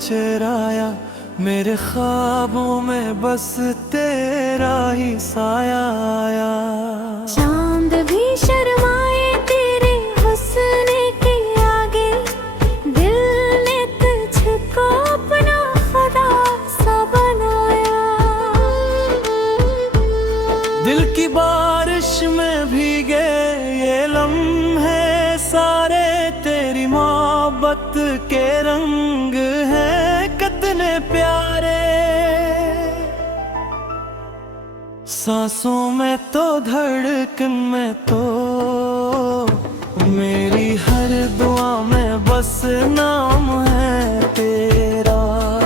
चराया, मेरे ख्वाबों में बस तेरा ही साया आया। चांद भी शर्माए तेरे हुस्न के आगे, दिल ने तुझको अपना खुदा सा बनाया। दिल की बारिश में भीगे ये लम्हे सारे, तेरी मोहब्बत के रंग हैं कितने प्यारे। सांसों में तो धड़कन में तो, मेरी हर दुआ में बस नाम है तेरा।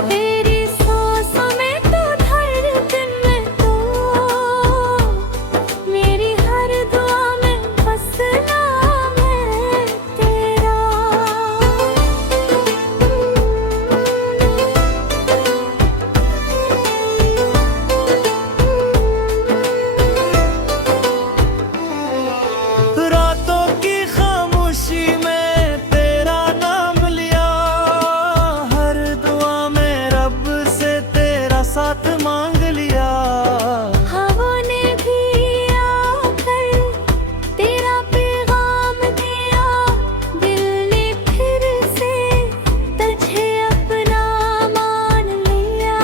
तेरी सांसों में तो धड़कन में तो, मेरी हर दुआ में बस नाम है तेरा। रातों की खामोशी में तेरा नाम लिया, हर दुआ में रब से तेरा साथ मांग लिया। हवा ने भी आकर तेरा पैगाम दिया, दिल ने फिर से तुझे अपना मान लिया।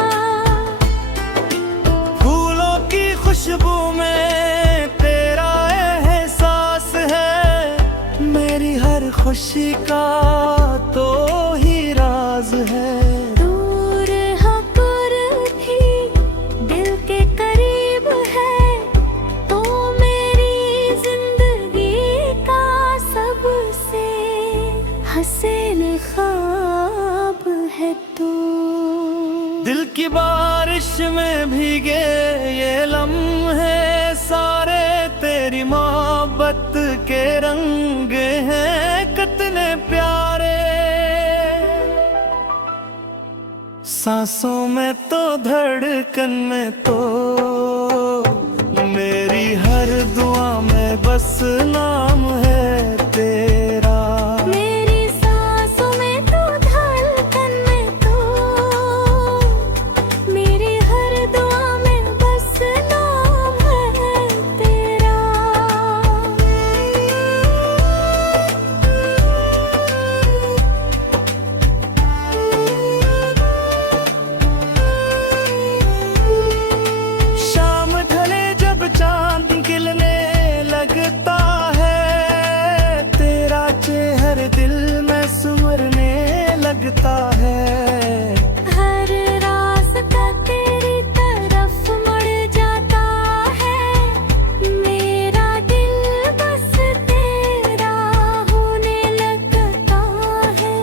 फूलों की खुशबू में तेरा एहसास है, मेरी हर खुशी का तो ही राज है। दूर होकर भी दिल के करीब है, तो मेरी जिंदगी का सबसे हसीन ख्वाब है तू। दिल की बारिश में भीगे ये लम्हे सारे, तेरी मोहब्बत के रंग हैं कितने प्यारे। सांसों में तो धड़कन में तो, मेरी हर दुआ में बस नाम है तेरा। मेरी सांसों में तो धड़कन में तो, मेरी हर दुआ में बस नाम है तेरा। शाम ढले जब चांद खिलने लगता है, तेरा चेहरा दिल में सुमरने लगता है। हर रास्ता तेरी तरफ मुड़ जाता है, मेरा दिल बस तेरा होने लगता है।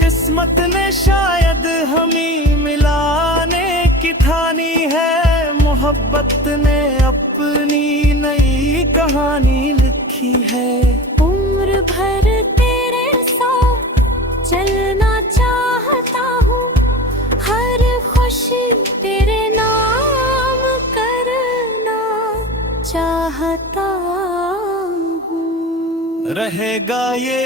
किस्मत ने शायद हमें मिलाने की ठानी है, मोहब्बत ने अपनी नई कहानी लिखी है। उम्र भर तेरे साथ चलना चाहता हूँ, हर खुशी तेरे नाम करना चाहता हूँ। रहेगा ये